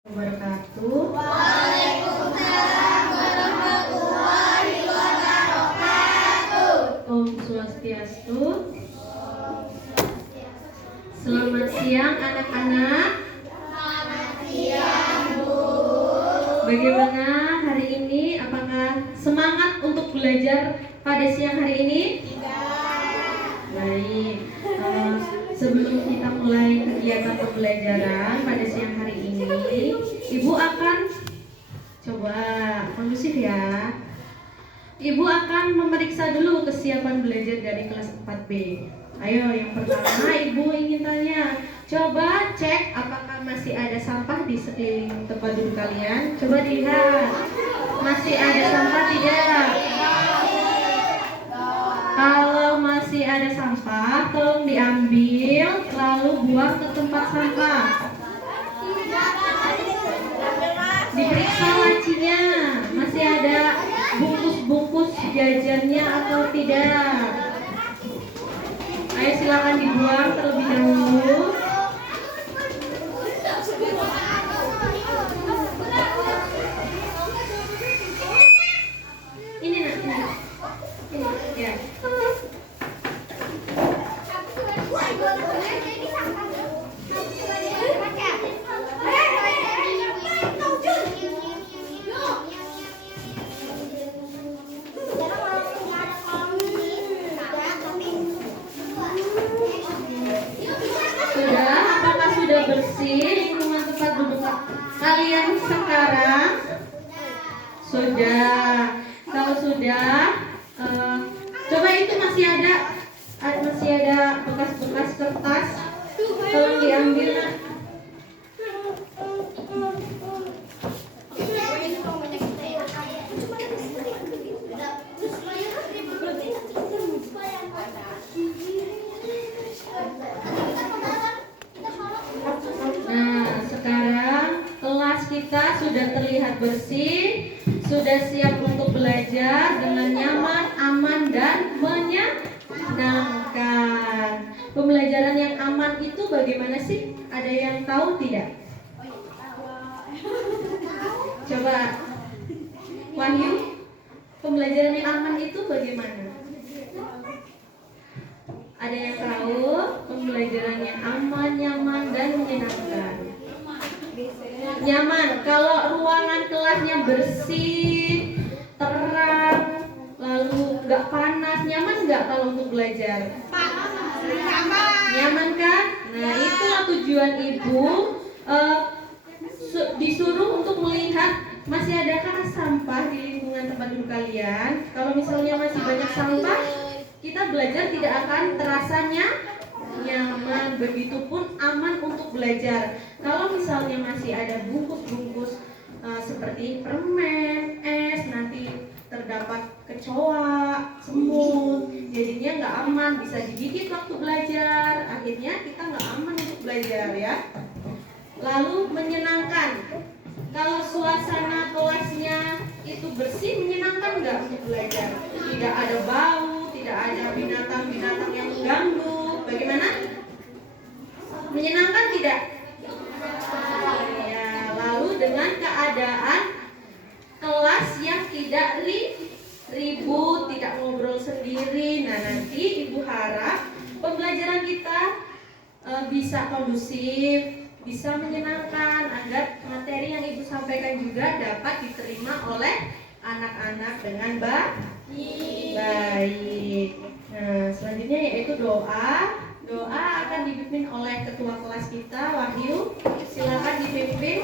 Wabarakatuh. Waalaikumsalam warahmatullahi wabarakatuh. Om Swastiastu. Selamat siang anak-anak. Selamat siang, Bu. Bagaimana hari ini? Apakah semangat untuk belajar pada siang hari ini? Baik. Sebelum kita mulai kegiatan pembelajaran pada siang hari ini, Ibu akan coba kondusif ya. Ibu akan memeriksa dulu kesiapan belajar dari kelas 4B. Ayo, yang pertama Ibu ingin tanya, coba cek apakah masih ada sampah di sekeliling tempat duduk kalian. Coba dilihat, masih ada sampah tidak? Kalau masih ada sampah, tolong diambil lalu buang ke tempat sampah. Diperiksa lacinya, masih ada bungkus-bungkus jajannya atau tidak. Ayo silakan dibuang terlebih dahulu. Ini ya. Sudah bersih lingkungan tempat duduk kalian sekarang? Sudah. Kalau sudah, coba itu masih ada bekas-bekas kertas, tolong diambil. Kita sudah terlihat bersih, sudah siap untuk belajar dengan nyaman, aman, dan menyenangkan. Pembelajaran yang aman itu bagaimana sih? Ada yang tahu tidak? Coba Wahyu, pembelajaran yang aman itu bagaimana? Ada yang tahu? Pembelajaran yang aman, nyaman, dan menyenangkan. Nyaman, kalau ruangan kelasnya bersih, terang, lalu nggak panas, nyaman nggak kalau untuk belajar? Nyaman kan? Nah, itulah tujuan Ibu disuruh untuk melihat masih adakah sampah di lingkungan tempat duduk kalian. Kalau misalnya masih banyak sampah, kita belajar tidak akan terasanya nyaman, begitupun aman untuk belajar. Kalau misalnya masih ada bungkus-bungkus seperti permen, es, nanti terdapat kecoa, semut, jadinya nggak aman, bisa digigit waktu belajar. Akhirnya kita nggak aman untuk belajar ya. Lalu menyenangkan. Kalau suasana kelasnya itu bersih, menyenangkan nggak untuk belajar? Tidak ada bau, tidak ada binatang-binatang yang mengganggu. Bagaimana? Menyenangkan tidak? Ya, lalu dengan keadaan kelas yang tidak ribut, tidak ngobrol sendiri. Nah, nanti Ibu harap pembelajaran kita bisa kondusif, bisa menyenangkan, agar materi yang Ibu sampaikan juga dapat diterima oleh anak-anak dengan baik. Nah, selanjutnya yaitu doa. Doa akan dipimpin oleh ketua kelas kita, Wahyu. Silakan dipimpin.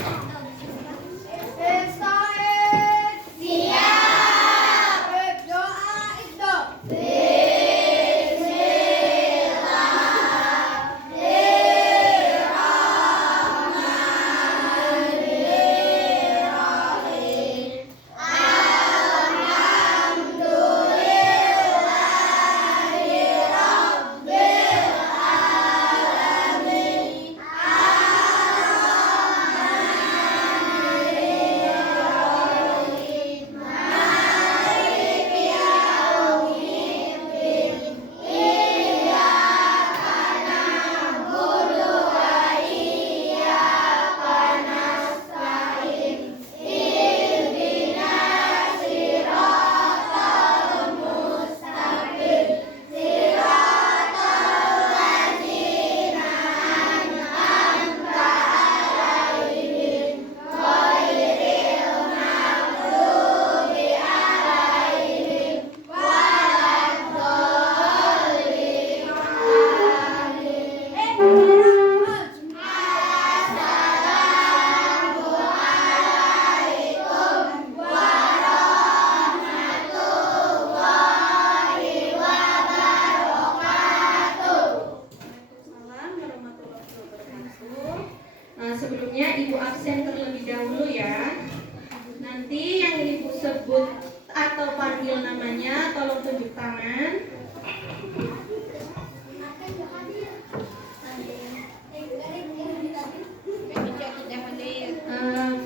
panggil namanya, tolong tunjuk tangan.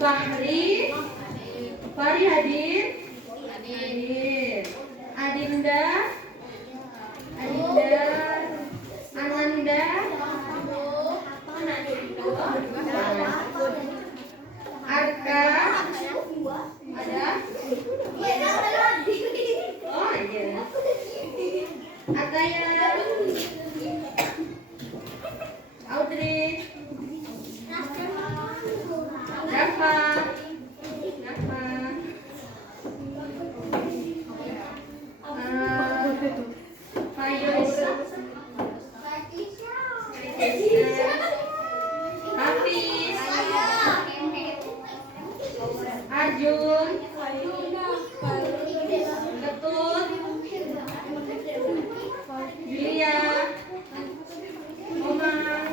Fahri, Fahri hadir. Hadir. Adinda, Adinda, Ananda, Arka, ada? Oh iya. Ataya, Audrey, Rafa, Rafa, Fayus, Hafiz, Arjun, Ketut, Julia, Omang,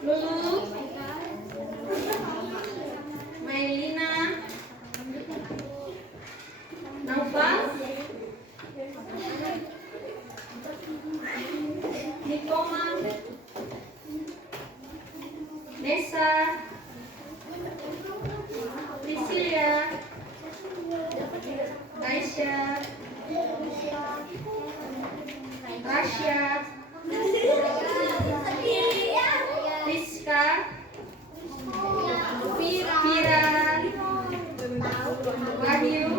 Lulu, Mailina, Naufal, Nikoma, Nesa, Priscilia, Aisyah, Rasya, Rizka, Fira, Wahyu,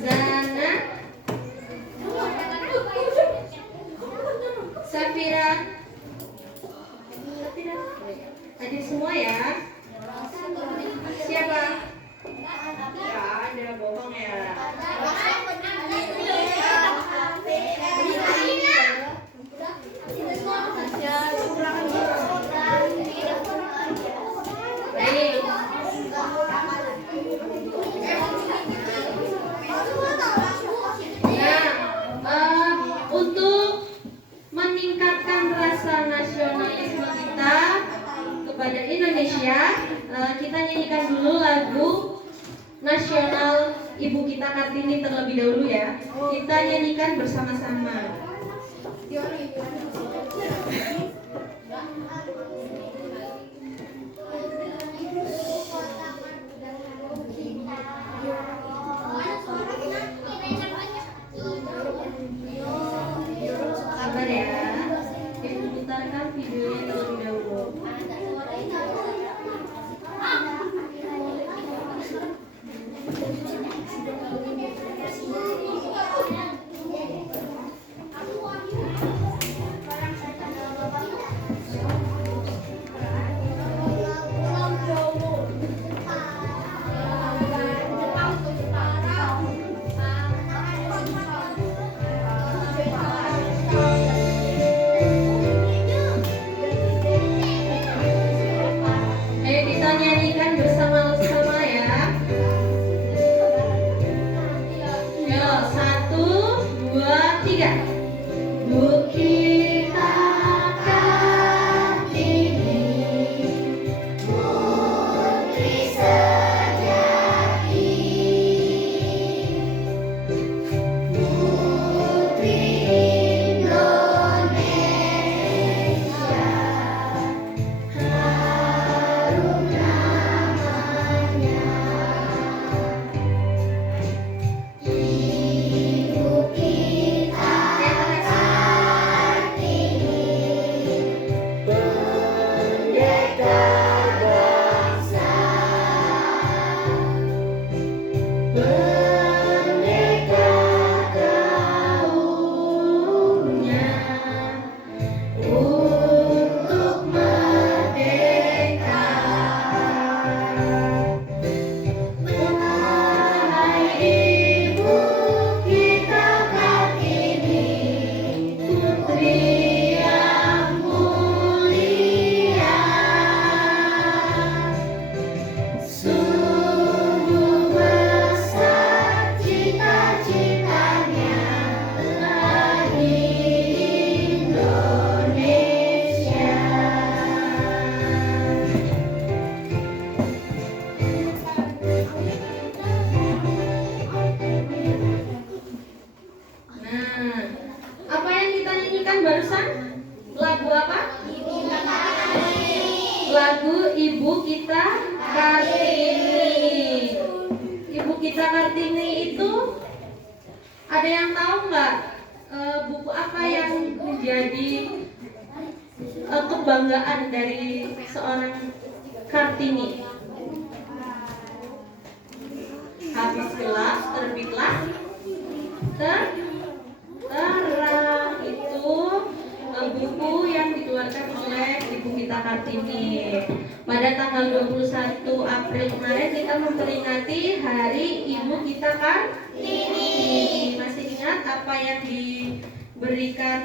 Zana, Safira. Hadir semua ya. Siapa? Ya ada, bohong ya. Baik. Nah, untuk meningkatkan rasa nasionalisme kita kepada Indonesia, kita nyanyikan dulu lagu nasional Ibu kita Kartini terlebih dahulu ya. Kita nyanyikan bersama-sama. Sabar ya. Ibu putarkan videonya terlebih dahulu. lagu Ibu Kita Kartini. Ibu Kita Kartini itu ada yang tahu nggak buku apa yang menjadi kebanggaan dari seorang Kartini? Habis gelap terbitlah terang, itu buku yang dikeluarkan oleh Ibu Kita Kartini. Pada tanggal 21 April kemarin kita memperingati Hari Ibu Kita Kartini. Masih ingat apa yang diberikan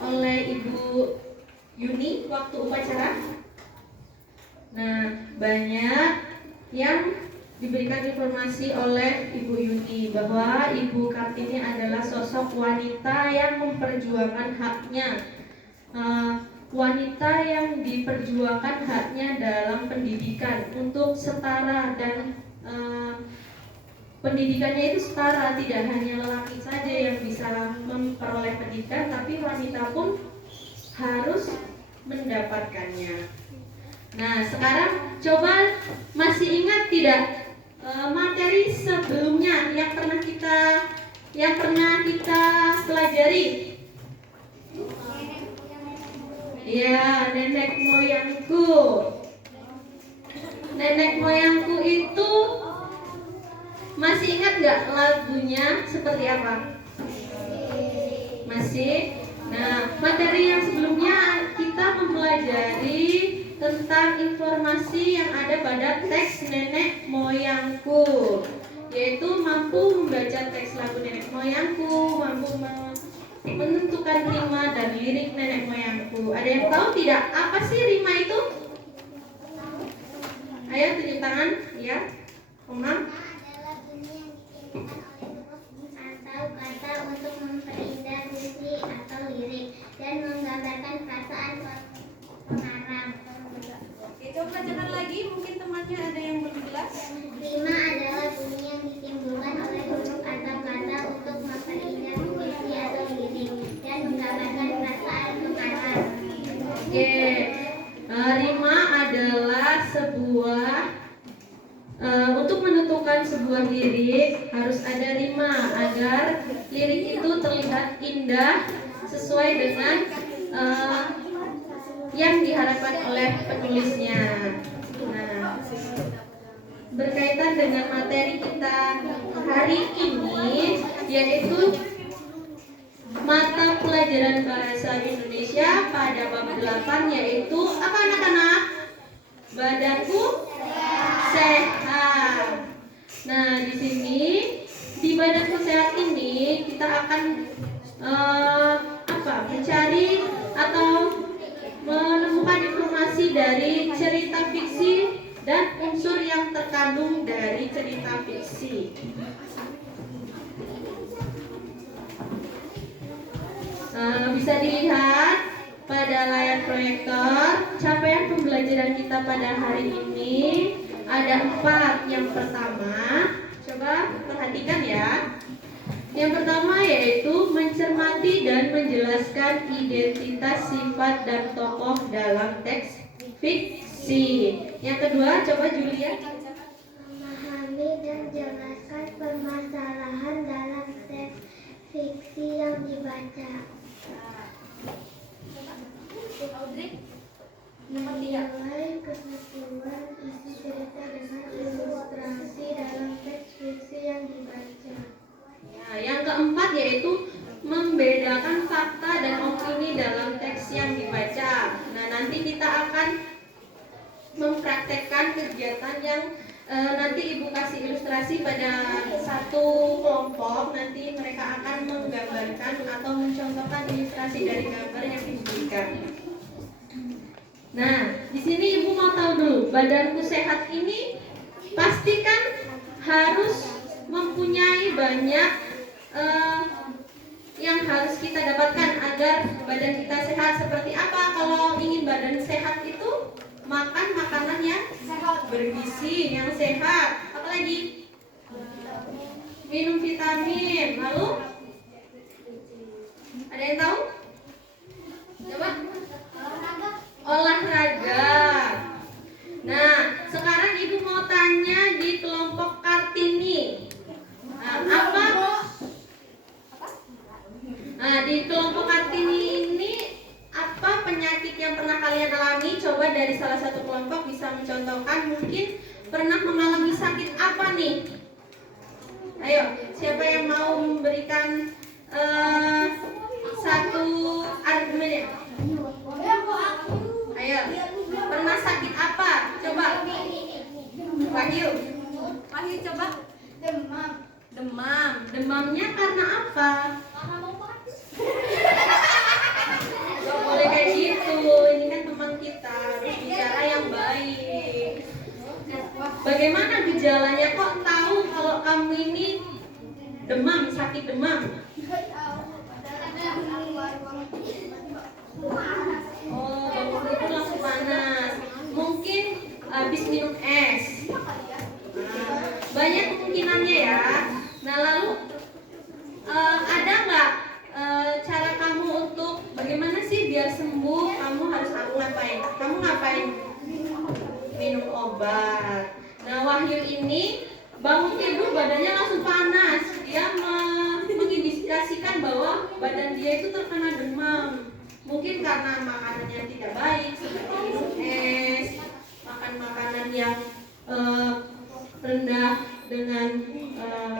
oleh Ibu Yuni waktu upacara? Nah, banyak yang diberikan informasi oleh Ibu Yuni bahwa Ibu Kartini adalah sosok wanita yang memperjuangkan haknya, wanita yang diperjuangkan haknya dalam pendidikan untuk setara, dan pendidikannya itu setara, tidak hanya lelaki saja yang bisa memperoleh pendidikan, tapi wanita pun harus mendapatkannya. Nah, sekarang coba masih ingat tidak materi sebelumnya yang pernah kita pelajari? Ya, nenek moyangku. Nenek moyangku itu masih ingat nggak lagunya seperti apa? Masih. Nah, materi yang sebelumnya kita mempelajari tentang informasi yang ada pada teks nenek moyangku, yaitu mampu membaca teks lagu nenek moyangku, mampu menentukan rima dan lirik nenek moyangku. Ada yang tahu tidak apa sih rima itu? Ayo tunjuk tangan, ya. Omam. Adalah bunyi yang diciptakan oleh atau kata untuk memperindah puisi atau lirik dan menggambarkan perasaan pengarang. Oke, coba bacakan lagi, mungkin temannya ada yang belum jelas. Rima adalah bunyi yang ditimbulkan oleh huruf atau kata untuk memperindah puisi atau lirik dan menggambarkan perasaan pengarang. Oke, rima adalah sebuah untuk menentukan sebuah lirik harus ada rima agar lirik itu terlihat indah sesuai dengan yang diharapkan oleh penulisnya. Nah, berkaitan dengan materi kita hari ini, yaitu mata pelajaran bahasa Indonesia pada bab 8, yaitu apa anak-anak? Badanku sehat. Nah, di sini di badanku sehat ini kita akan mencari atau menemukan informasi dari cerita fiksi dan unsur yang terkandung dari cerita fiksi. Bisa dilihat pada layar proyektor capaian pembelajaran kita pada hari ini ada 4. Yang pertama, coba perhatikan ya. Yang pertama yaitu mencermati dan menjelaskan identitas, sifat, dan tokoh dalam teks fiksi. Yang kedua, coba Julia. Memahami dan jelaskan permasalahan dalam teks fiksi yang dibaca. Menilai kesesuaian isi cerita dengan ilustrasi dalam teks fiksi yang dibaca. Yang keempat yaitu membedakan fakta dan opini dalam teks yang dibaca. Nah, nanti kita akan mempraktekkan kegiatan yang nanti Ibu kasih ilustrasi pada satu kelompok. Nanti mereka akan menggambarkan atau mencontohkan ilustrasi dari gambar yang diberikan. Nah, di sini Ibu mau tahu dulu, badanku sehat ini pastikan harus mempunyai banyak yang harus kita dapatkan agar badan kita sehat. Seperti apa? Kalau ingin badan sehat itu makan makanan yang bergizi, yang sehat. Apalagi? Minum vitamin. Lalu? Ada yang tahu? Coba? Olahraga. dari salah satu kelompok bisa mencontohkan mungkin pernah mengalami sakit apa nih? Ayo, siapa yang mau memberikan satu argumen ya? Ayo, pernah sakit apa? Coba. Wahyu. Wahyu coba. Demam. Demamnya karena apa? Gak boleh kayak gitu. Ini kan teman kita, harus bicara yang baik. Bagaimana gejalanya? Kok tahu kalau kamu ini demam, sakit demam? Oh, bangun itu langsung panas. Mungkin habis minum es. Banyak kemungkinannya ya. Nah, lalu ada nggak cara kamu untuk bagaimana sih biar sembuh? Kamu harus ngapain? Kamu ngapain? Minum obat. Nah, Wahyu ini bangun tidur badannya langsung panas. Dia mengindikasikan bahwa badan dia itu terkena demam. Mungkin karena makanannya tidak baik, seperti minum es, makan makanan yang rendah dengan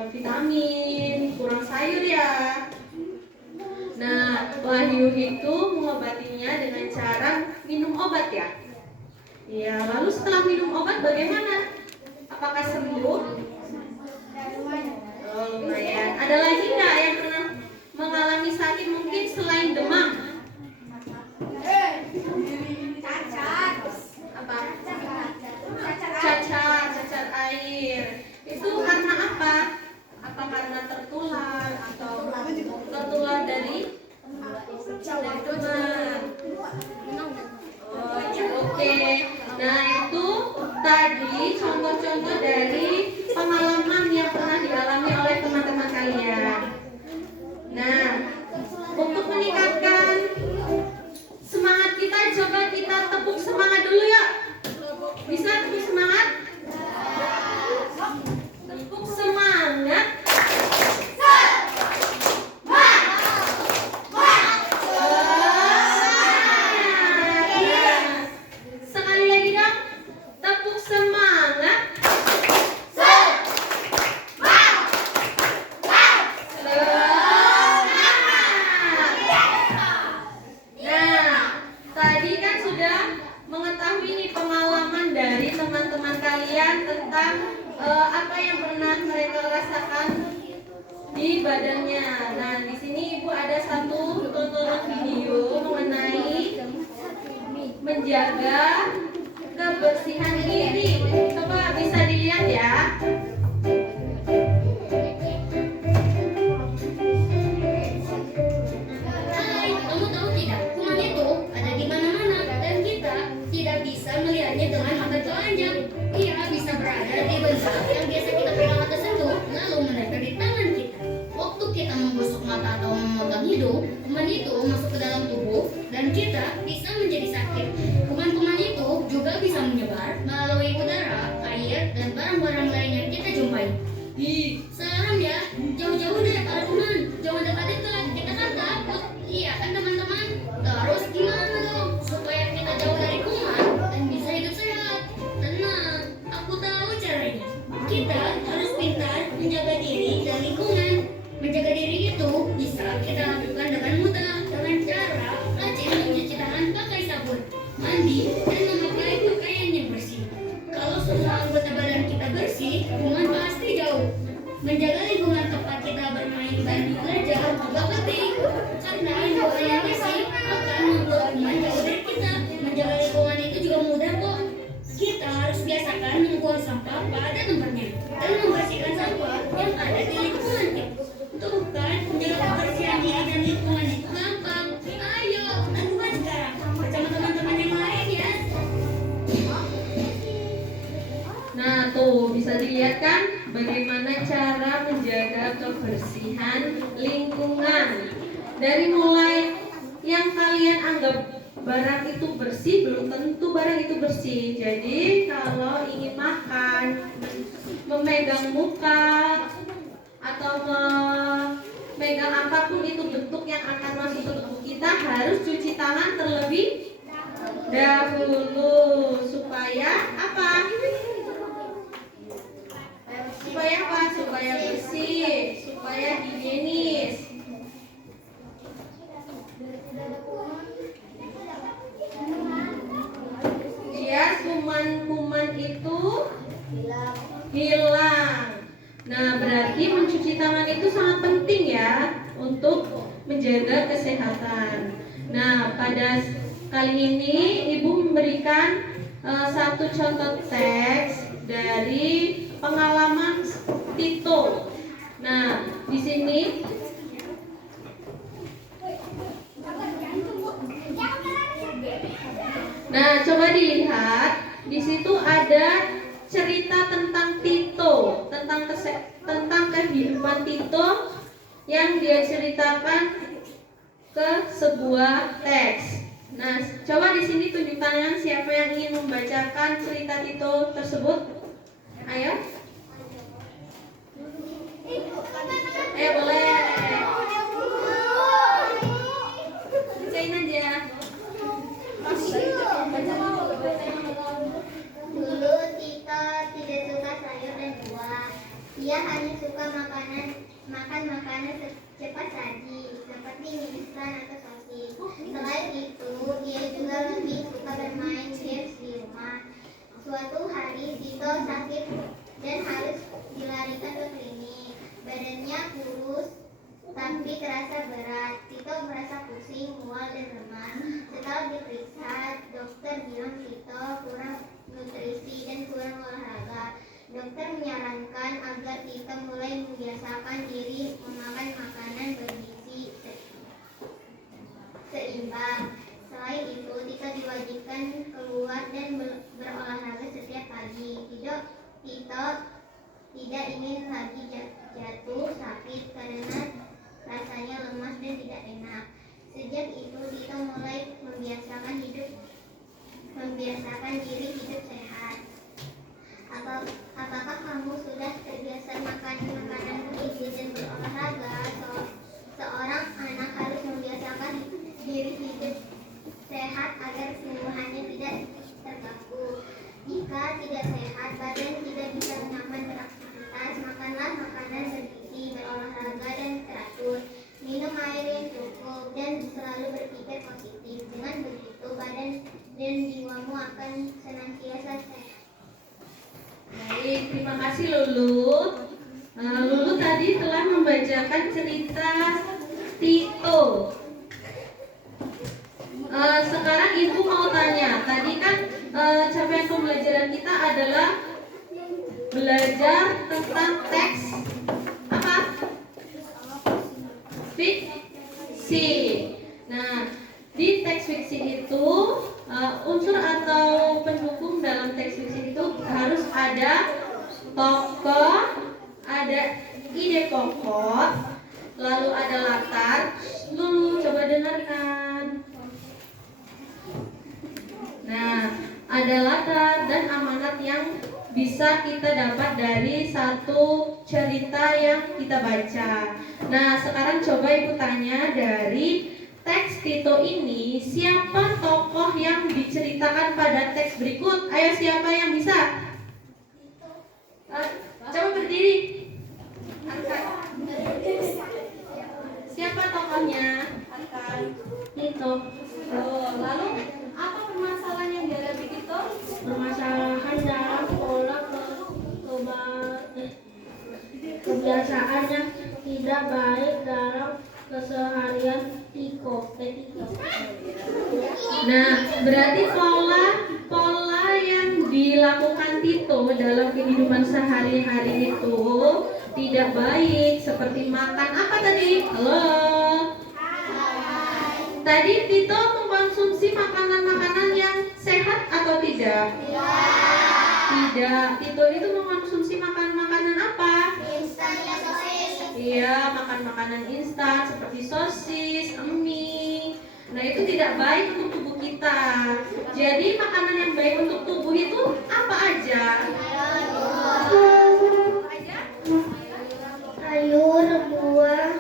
vitamin, kurang sayur ya. Nah, Wahyu itu mengobatinya dengan cara minum obat ya. Ya, lalu setelah minum obat bagaimana? Apakah sembuh? Oh, lumayan. Ada lagi nggak yang pernah mengalami sakit mungkin selain demam? Apa? Cacat air. Itu karena apa? Apa karena tertular atau tertular dari teman? Oh, oke. Nah, itu tadi contoh-contoh dari pengalaman yang pernah dialami oleh teman-teman kalian. Nah, untuk meningkatkan semangat kita, coba kita tepuk semangat dulu ya. Bisa tepuk semangat? Tepuk semangat. Sekali lagi dong. Tepuk semangat. Tadi kan sudah mengetahui nih pengalaman dari teman-teman kalian tentang apa yang pernah mereka rasakan di badannya. Nah, di sini Ibu ada satu tontonan video mengenai menjaga kebersihan diri. Coba bisa dilihat ya. Hai, kamu tahu tidak? Kuman itu ada di mana-mana dan kita tidak bisa melihatnya dengan mata telanjang. Ia bisa berada di benda yang biasa kita pegang atau sentuh, lalu menempel di tangan kita. Waktu kita menggosok mata atau memotong hidung, kuman itu masuk ke dalam tubuh dan kita bisa menjadi sakit. Kuman-kuman itu juga bisa menyebar melalui udara, air, dan barang-barang lain yang kita jumpai. Seram ya, jauh-jauh deh para kuman, jangan dekat-dekat, kita kan takut. Iya kan teman-teman? Terus gimana dong supaya kita jauh dari kuman dan bisa hidup sehat? Tenang, aku tahu caranya. Kita harus pintar menjaga diri dan lingkungan. Menjaga diri itu bisa kita lakukan dengan mudah dengan cara rajin mencuci tangan pakai sabun, mandi, dan memakai pakaian yang bersih. Kalau semua anggota badan kita bersih, kuman pasti jauh. Menjaga lingkungan tempat kita bermain dan belajar juga penting, karena lingkungan yang bersih akan membuat kuman jauh dari kita. Menjaga lingkungan itu juga mudah kok. Kita harus biasakan membuang sampah pada tempatnya dan membersihkan sampah yang ada di lingkungan kita. Tuh kan, menjaga kebersihan diri dan lingkungan itu gampang. Ayo, lakukan sekarang bersama teman-teman yang lain ya. Nah, tuh bisa dilihat kan bagaimana cara menjaga kebersihan lingkungan. Dari mulai yang kalian anggap barang itu bersih, belum tentu barang itu bersih. Jadi kalau ingin makan, memegang muka atau memegang apapun itu bentuk yang akan masuk ke tubuh kita, harus cuci tangan terlebih dahulu supaya apa? Supaya apa? Supaya bersih, supaya higienis. Biar kuman-kuman itu hilang. Nah, berarti mencuci tangan itu sangat penting ya untuk menjaga kesehatan. Nah, pada kali ini Ibu memberikan satu contoh teks dari pengalaman Tito. Nah, di sini nah, coba dilihat. Di situ ada cerita tentang Tito, tentang kehidupan Tito yang dia ceritakan ke sebuah teks. Nah, coba di sini tunjuk tangan siapa yang ingin membacakan cerita Tito tersebut. Ayo. Boleh. Bacain aja. Dulu Tito tidak suka sayur dan buah. Ia hanya suka makan makanan cepat saji seperti mie instan atau sosis. Selain itu, dia juga lebih suka bermain games di rumah. Suatu hari Tito sakit dan harus dilarikan ke klinik. Badannya kurus tapi terasa berat. Tito merasa pusing, mual dan lemah. Setelah diperiksa, dokter bilang Tito kurang nutrisi dan kurang olahraga. Dokter menyarankan agar Tito mulai membiasakan diri memakan makanan bergizi seimbang. Selain itu, Tito diwajibkan keluar dan berolahraga setiap pagi. Tito tidak ingin lagi jatuh sakit karena rasanya lemas dan tidak enak. Sejak itu Tito mulai membiasakan diri hidup sehat. Apakah kamu sudah terbiasa makan makanan bergizi dan berolahraga? Seorang anak harus membiasakan diri hidup sehat agar pertumbuhannya tidak terganggu. Jika tidak sehat, badan tidak bisa nyaman beraktivitas. Makanlah makanan bergizi, berolahraga dan teratur. Minum air yang cukup dan selalu berpikir positif. Dengan begitu, badan dan jiwamu akan senantiasa sehat. Baik, terima kasih Lulu. Lulu tadi telah membacakan cerita Tito. Sekarang Ibu mau tanya. Tadi kan capaian pembelajaran kita adalah belajar tentang teks apa? Fiksi. Nah, di teks fiksi itu unsur atau pendukung dalam teks fiksi itu harus ada tokoh, ada ide pokok, lalu ada latar. Lulu coba dengarkan. Nah, ada latar dan amanat yang bisa kita dapat dari satu cerita yang kita baca. Nah, sekarang coba Ibu tanya, dari teks Tito ini siapa tokoh yang diceritakan pada teks berikut? Ayo, siapa yang bisa? Coba berdiri. Angkat. Siapa tokohnya? Angkat. Tito. Lalu apa permasalahan yang dihadapi Tito? Permasalahan dalam pola kebiasaan yang tidak baik dalam keseharian Tito. Nah, berarti pola yang dilakukan Tito dalam kehidupan sehari-hari itu tidak baik, seperti makan apa tadi? Halo. Tadi Tito mengkonsumsi makanan-makanan yang sehat atau tidak? Tidak. Tito itu mengkonsumsi makanan apa? Iya, makan makanan instan seperti sosis, mie. Nah, itu tidak baik untuk tubuh kita. Jadi makanan yang baik untuk tubuh itu apa aja? Sayur, buah,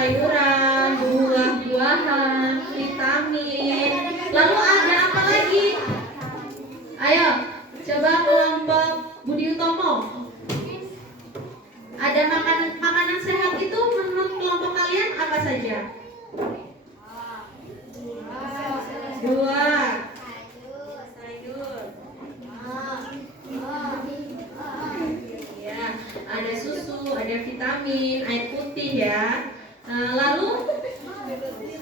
sayuran, buah-buahan, vitamin. Lalu ada apa lagi? Ayo, coba kelompok Budi Utomo. Ada makanan sehat itu menurut kelompok kalian apa saja? Buah, sayur. Ya, ada susu, ada vitamin, air putih ya. Nah, lalu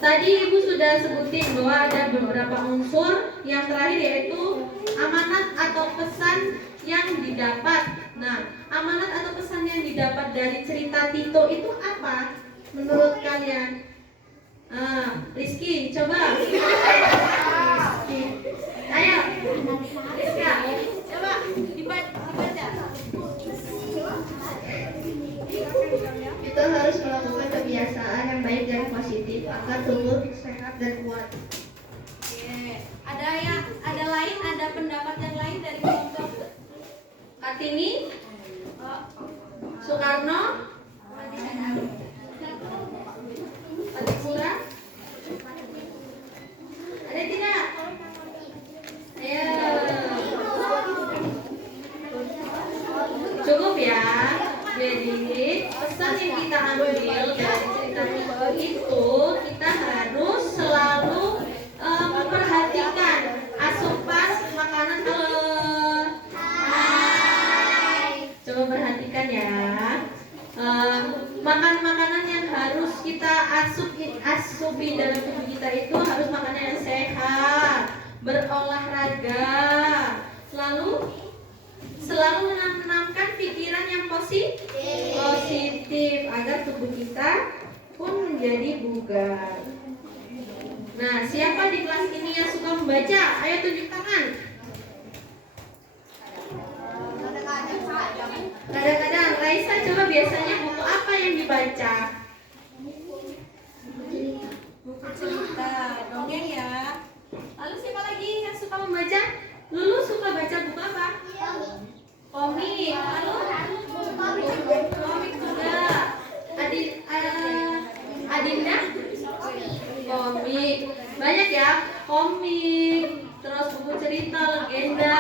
tadi Ibu sudah sebutin bahwa ada beberapa unsur. Yang terakhir yaitu amanat atau pesan yang didapat. Nah, amanat atau pesan yang didapat dari cerita Tito itu apa menurut kalian? Rizky, coba. Rizky. Ayo, Rizka, coba dibaca. Kita harus melakukan kebiasaan yang baik dan positif agar tubuh sehat dan kuat. Ada lain, ada pendapat yang lain dari kelompok Kartini, Soekarno, Patimura. Ada tidak? Ayo. Cukup ya. Jadi pesan yang kita ambil dari cerita itu, kita harus selalu memperhatikan asupan makanan. Coba perhatikan ya. Makanan yang harus kita asupi dalam tubuh kita itu harus makanan yang sehat, berolahraga, selalu menanamkan pikiran yang positif agar tubuh kita pun menjadi bugar. Nah, siapa di kelas ini yang suka membaca? Ayo tunjuk tangan. Kadang-kadang, Raisa, coba biasanya buku apa yang dibaca? Buku cerita, dongeng ya. Lalu siapa lagi yang suka membaca? Lulu suka baca buku apa? Komik. Lalu komik juga. Adinda? Komik. Banyak ya, komik. Terus buku cerita, legenda.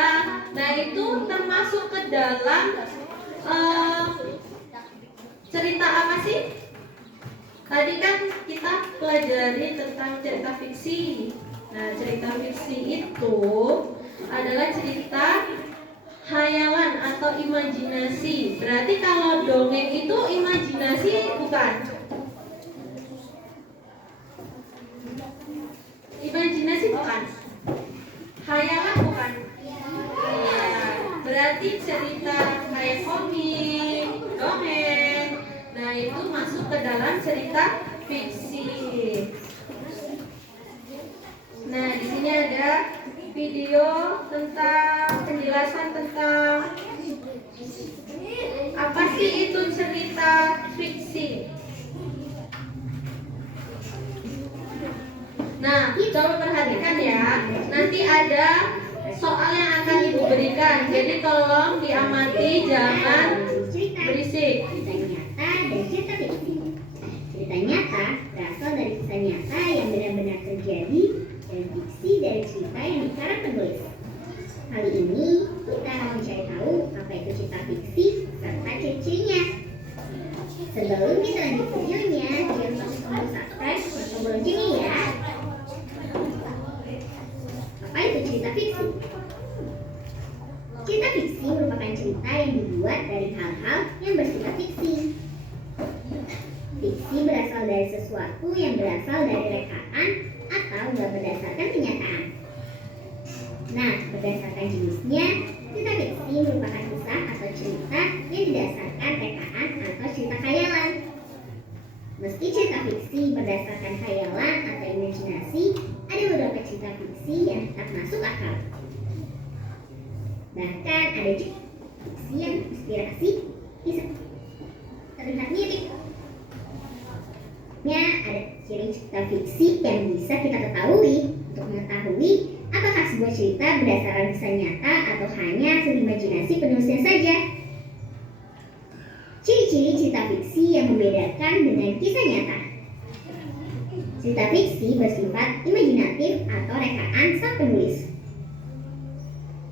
Nah, itu termasuk ke dalam cerita apa sih? Tadi kan kita pelajari tentang cerita fiksi. Nah, cerita fiksi itu adalah cerita hayalan atau imajinasi. Berarti kalau dongeng itu imajinasi bukan? Imajinasi bukan? Hayalan bukan? Iya. Berarti cerita kayak komik, dongeng. Nah, itu masuk ke dalam cerita fiksi. Nah, di sini ada video tentang penjelasan tentang apa sih itu cerita fiksi. Nah, coba perhatikan ya. Nanti ada soal yang akan Ibu berikan. Jadi tolong diamati, jangan berisik. Cerita nyata dan cerita fiksi. Cerita nyata berasal dari kisah nyata yang benar-benar terjadi dan fiksi dari cerita yang dikarang penulis. Kali ini kita akan mencari tahu apa itu cerita fiksi serta ciri-cirinya. Sebelum kita lanjut videonya, jangan lupa tombol subscribe dan tombol loncengnya ya. Apa itu cerita fiksi? Cerita fiksi merupakan cerita yang dibuat dari hal-hal yang bersifat fiksi. Fiksi berasal dari sesuatu yang berasal dari rekaan atau nggak berdasarkan kenyataan. Nah, berdasarkan jenisnya, cerita fiksi merupakan kisah atau cerita yang didasarkan rekaan atau cerita khayalan. Meski cerita fiksi berdasarkan khayalan atau imajinasi, ada beberapa cerita fiksi yang tetap masuk akal. Bahkan ada juga fiksi yang inspirasi bisa terlihat mirip. Ada ciri cerita fiksi yang bisa kita ketahui untuk mengetahui apakah sebuah cerita berdasarkan kisah nyata atau hanya hasil imajinasi penulisnya saja. Ciri-ciri cerita fiksi yang membedakan dengan kisah nyata. Cerita fiksi bersifat imajinatif atau rekaan sang penulis.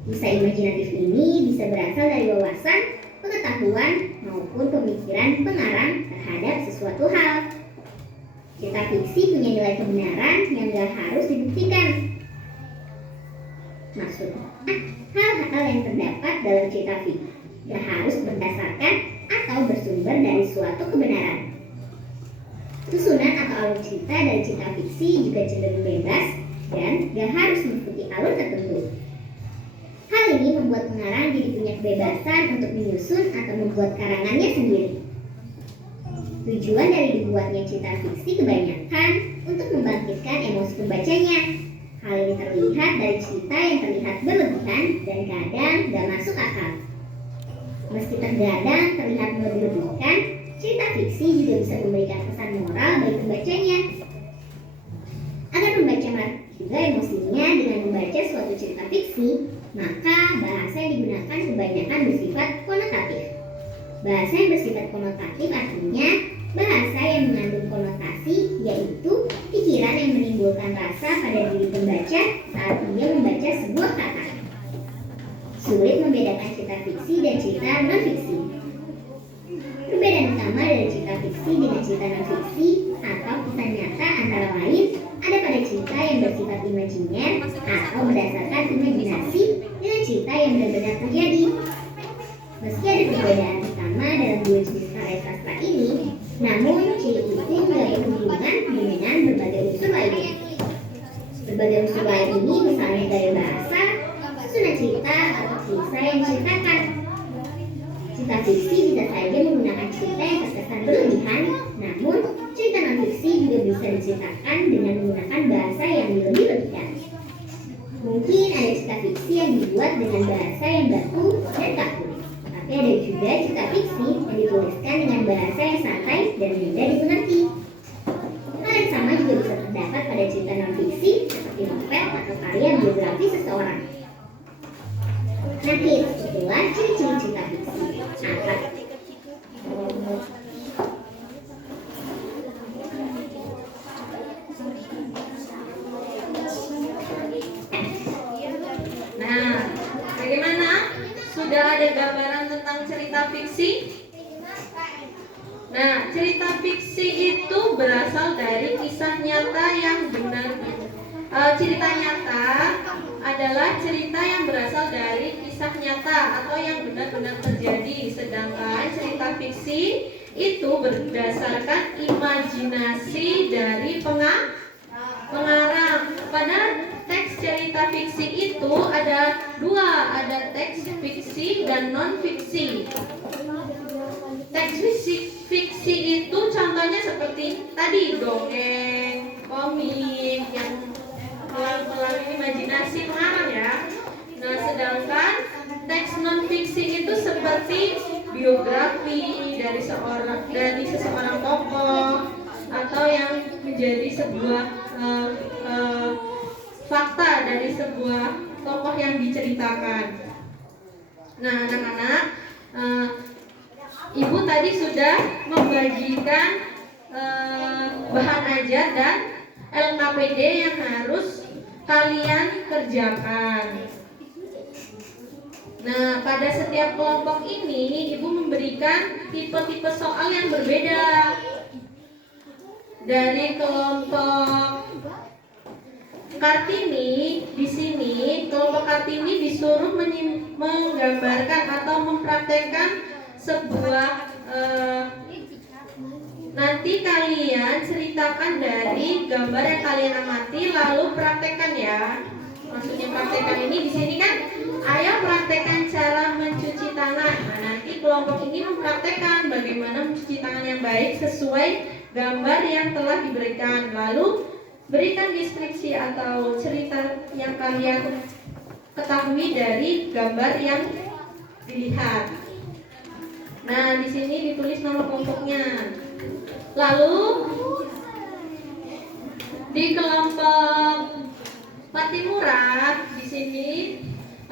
Kisah imajinatif ini bisa berasal dari wawasan, pengetahuan, maupun pemikiran pengarang terhadap sesuatu hal. Cerita fiksi punya nilai kebenaran yang gak harus dibuktikan. Maksudnya, hal-hal yang terdapat dalam cerita fiksi gak harus berdasarkan atau bersumber dari suatu kebenaran. Susunan atau alur cerita dari cerita fiksi juga cenderung bebas dan gak harus mengikuti alur tertentu. Hal ini membuat pengarang jadi punya kebebasan untuk menyusun atau membuat karangannya sendiri. Tujuan dari dibuatnya cerita fiksi kebanyakan untuk membangkitkan emosi pembacanya. Hal ini terlihat dari cerita yang terlihat berlebihan dan kadang gak masuk akal. Meski terkadang terlihat berlebihan, cerita fiksi juga bisa memberikan pesan moral bagi pembacanya. Agar pembaca melatih juga emosinya dengan membaca suatu cerita fiksi, maka bahasa yang digunakan kebanyakan bersifat konotatif. Bahasa yang bersifat konotatif artinya bahasa yang mengandung konotasi, yaitu pikiran yang menimbulkan rasa pada diri pembaca saat ia membaca sebuah kata. Sulit membedakan cerita fiksi dan cerita non-fiksi. Perbedaan utama dari cerita fiksi dengan cerita non-fiksi atau kisah nyata antara lain ada pada cerita yang bersifat imajiner atau berdasarkan imajinasi dengan cerita yang benar-benar terjadi. Meski ada perbedaan utama dalam dua jenis karya sastra ini, namun ciri itu juga berhubungan dengan berbagai unsur lainnya. Berbagai unsur lain ini misalnya gaya bahasa, susunan cerita, atau kisah yang diceritakan. Cerita fiksi bisa saja menggunakan cerita yang terkesan berlebihan, namun cerita non-fiksi juga bisa diceritakan dengan menggunakan bahasa yang dilebih-lebihkan. Mungkin ada cerita fiksi yang dibuat dengan bahasa yang baku dan kaku, tapi ada juga cerita fiksi yang dituliskan dengan bahasa yang santai dan mudah dimengerti. Hal yang sama juga bisa terdapat pada cerita non-fiksi seperti novel atau karya biografi seseorang. Nah, itulah ciri-ciri cerita fiksi. Nah, bagaimana? Sudah ada gambaran tentang cerita fiksi? Nah, cerita fiksi itu berasal dari kisah nyata yang benar. Cerita nyata adalah cerita yang berasal dari kisah nyata atau yang benar-benar terjadi. Sedangkan cerita fiksi itu berdasarkan imajinasi dari pengarang. Pada teks cerita fiksi itu ada dua, ada teks fiksi dan non-fiksi. Teks fiksi itu contohnya seperti tadi dongeng, komik yang melalui imajinasi pengarang ya. Nah, sedangkan teks non-fiksi itu seperti biografi dari seseorang tokoh atau yang menjadi sebuah fakta dari sebuah tokoh yang diceritakan. Nah, anak-anak, Ibu tadi sudah membagikan bahan ajar dan LKPD yang harus kalian kerjakan. Nah, pada setiap kelompok ini Ibu memberikan tipe-tipe soal yang berbeda. Dari kelompok Kartini, di sini kelompok Kartini disuruh menggambarkan atau mempraktekkan sebuah nanti kalian ceritakan dari gambar yang kalian amati lalu praktekkan ya. Maksudnya praktekkan ini di sini kan ayo praktekkan cara mencuci tangan. Nah, nanti kelompok ini mempraktekkan bagaimana mencuci tangan yang baik sesuai gambar yang telah diberikan. Lalu berikan deskripsi atau cerita yang kalian ketahui dari gambar yang dilihat. Nah, di sini ditulis nama kelompoknya. Lalu di kelompok Patimura di sini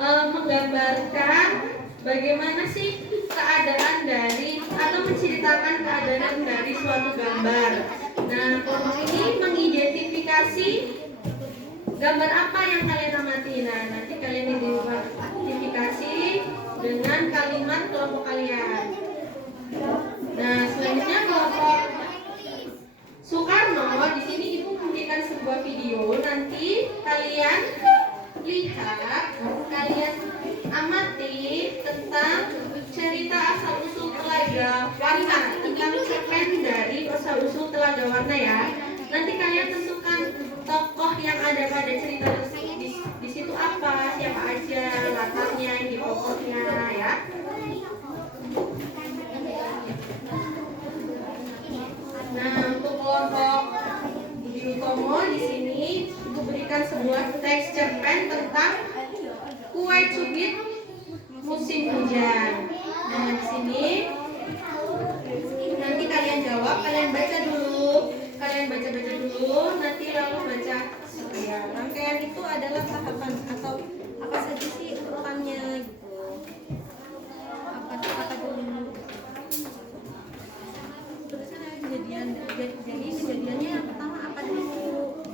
menggambarkan bagaimana sih keadaan dari atau menceritakan keadaan dari suatu gambar. Nah, kelompok ini mengidentifikasi gambar apa yang kalian amati. Nah, nanti kalian identifikasi dengan kalimat kelompok kalian. Nah, selanjutnya kelompok Soekarno. Di sini ibu memberikan sebuah video. Nanti kalian lihat, kalian amati tentang cerita asal usul telaga warna, tentang cerpen dari asal usul telaga warna ya. Nanti kalian tentukan tokoh yang ada pada cerita di situ apa, siapa aja, latarnya, ini pokoknya ya. Nah, untuk kelompok Budi Utomo di sini ibu berikan sebuah teks cerpen tentang kue cubit musim hujan. Nah, di sini nanti kalian jawab, kalian baca dulu, kalian baca-baca dulu, nanti lalu baca. Ya, rangkaian itu adalah tahapan atau apa saja sih urutannya gitu. Apa dulu? Tulisannya kejadian, jadi kejadiannya yang pertama apa dulu?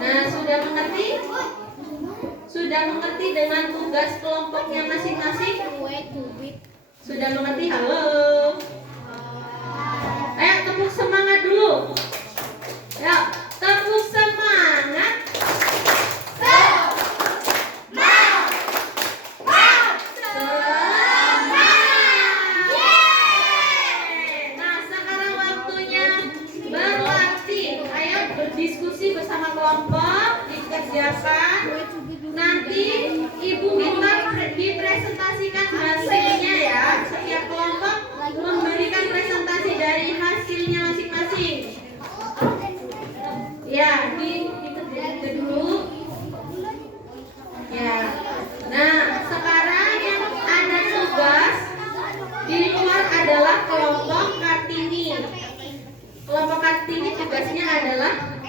Nah, sudah mengerti? Sudah mengerti dengan tugas kelompoknya masing-masing? Sudah mengerti? Halo? Ayo tepuk semangat dulu. Ya, tepuk semangat. Nah, sekarang waktunya berlatih. Ayo berdiskusi bersama kelompok, dikerjakan. Nanti ibu minta dipresentasikan hasilnya ya. Setiap kelompok memberikan presentasi dari hasilnya masing-masing. Ya, dikerjakan dulu. Ya. Nah, sekarang yang ada tugas di luar adalah kelompok Kartini. Kelompok Kartini tugasnya adalah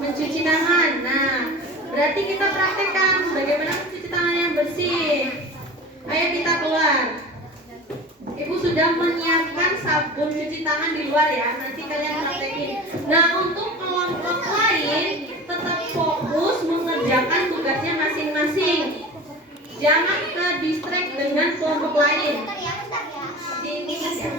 mencuci tangan. Nah, berarti kita praktekkan bagaimana mencuci tangan yang bersih. Ayo kita keluar. Ibu sudah menyiapkan sabun cuci tangan di luar ya. Nanti kalian praktekin. Nah, untuk kelompok lain tetap fokus mengerjakan tugasnya masing-masing. Jangan ke distract dengan kelompok lain. Diingat ya.